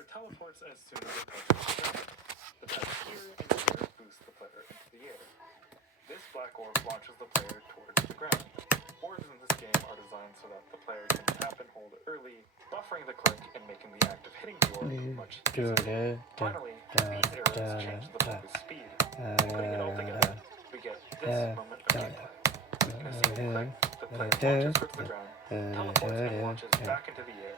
player teleports as soon as it touches the ground. The pads here and here boost the player into the air. This black orb launches the player towards the ground. Orbs in this game are designed so that the player can tap and hold early, buffering the click and making the act of hitting the orb much easier. Finally, these arrows change the player's speed. Putting it all together, we get this moment of gameplay. In a single click, the player launches towards the ground, teleports and launches back into the air.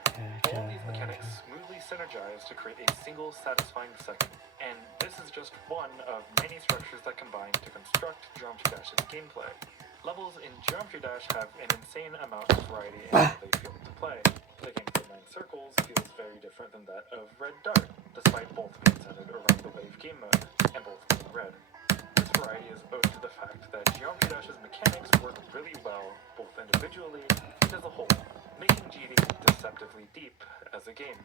All of these mechanics smoothly synergize to create a single satisfying second. And this is just one of many structures that combine to construct Geometry Dash's gameplay. Levels in Geometry Dash have an insane amount of variety in how they feel to play. The gameplay in Circles feels very different than that of Red Dart, despite both being centered around the wave game mode, and both being red. This variety is owed to the fact that Geometry Dash's mechanics work really well, both individually and as a whole, making GD deceptively deep as a game.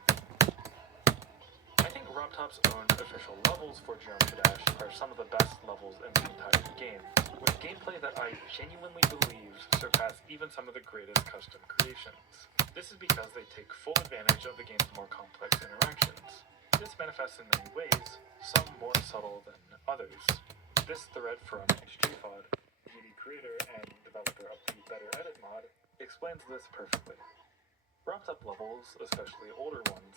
I think RobTop's own official levels for Geometry Dash are some of the best levels in the entire game, with gameplay that I genuinely believe surpass even some of the greatest custom creations. This is because they take full advantage of the game's more complex interactions. This manifests in many ways, some more subtle than others. This thread from HJFOD, GD creator and developer of the Better Edit mod, explains this perfectly. RobTop levels, especially older ones,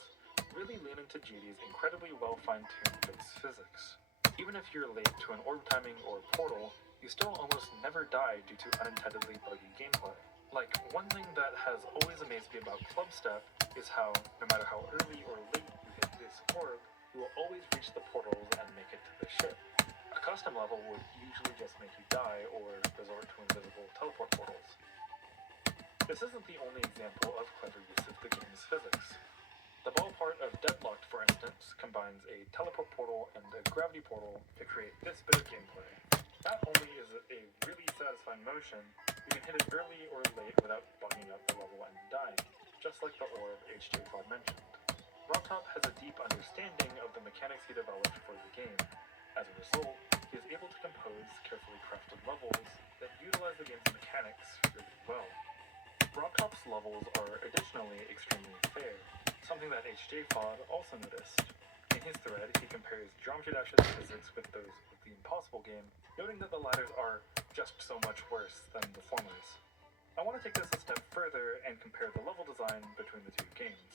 really lean into GD's incredibly well fine-tuned base physics. Even if you're late to an orb timing or portal, you still almost never die due to unintendedly buggy gameplay. Like, one thing that has always amazed me about Clubstep is how, no matter how early or late you hit this orb, you will always reach the portals and make it to the ship. A custom level would usually just make you die or resort to invisible teleport portals. This isn't the only example of clever use of the game's physics. The ball part of Deadlocked, for instance, combines a teleport portal and a gravity portal to create this bit of gameplay. Not only is it a really satisfying motion, you can hit it early or late without bugging up the level and dying, just like the orb HJFOD mentioned. RobTop has a deep understanding of the mechanics he developed for the game. As a result, he is able to compose carefully crafted levels that utilize the game's mechanics really well. RobTop's levels are additionally extremely fair, something that HJFOD also noticed. In his thread, he compares Geometry Dash's physics with those of the Impossible game, noting that the latters are just so much worse than the formers. I want to take this a step further and compare the level design between the two games.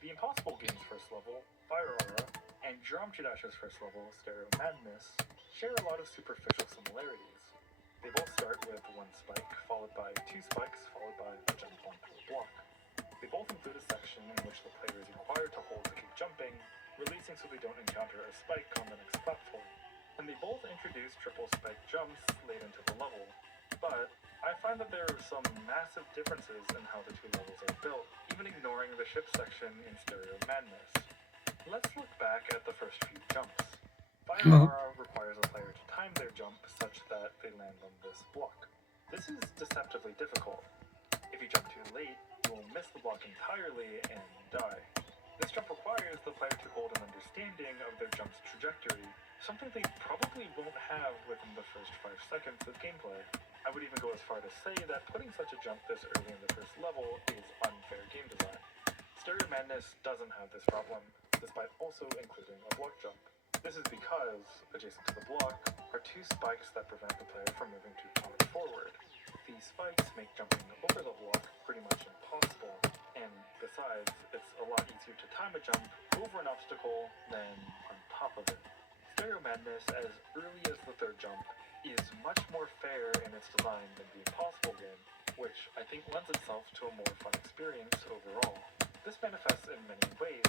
The Impossible game's first level, Fire Aura, and Geometry Dash's first level, Stereo Madness, share a lot of superficial similarities. They both start with one spike, followed by two spikes, followed by a jump onto a block. They both include a section in which the player is required to hold to keep jumping, releasing so they don't encounter a spike on the next platform. And they both introduce triple spike jumps late into the level. But I find that there are some massive differences in how the two levels are built, even ignoring the ship section in Stereo Madness. Let's look back at the first few jumps. Fire Aura requires a player to time their jump such that they land on this block. This is deceptively difficult. If you jump too late, you will miss the block entirely and die. This jump requires the player to hold an understanding of their jump's trajectory, something they probably won't have within the first 5 seconds of gameplay. I would even go as far to say that putting such a jump this early in the first level is unfair game design. Stereo Madness doesn't have this problem, despite also including a block jump. This is because, adjacent to the block, are 2 spikes that prevent the player from moving too far forward. These spikes make jumping over the block pretty much impossible, and besides, it's a lot easier to time a jump over an obstacle than on top of it. Stereo Madness, as early as the 3rd jump, is much more fair in its design than the Impossible game, which I think lends itself to a more fun experience overall. This manifests in many ways,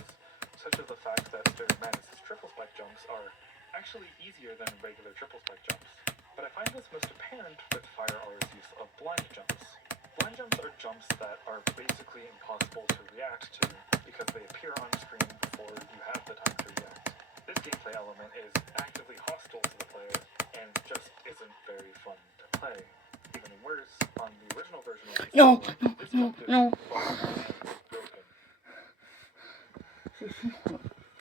such as the fact that Stereo Madness' triple spike jumps are actually easier than regular triple spike jumps. But I find this most apparent with Fire Aura's use of blind jumps. Blind jumps are jumps that are basically impossible to react to because they appear on screen before you have the time to react. This gameplay element is actively hostile to the player and just isn't very fun to play. Even worse, on the original version of this jump is broken.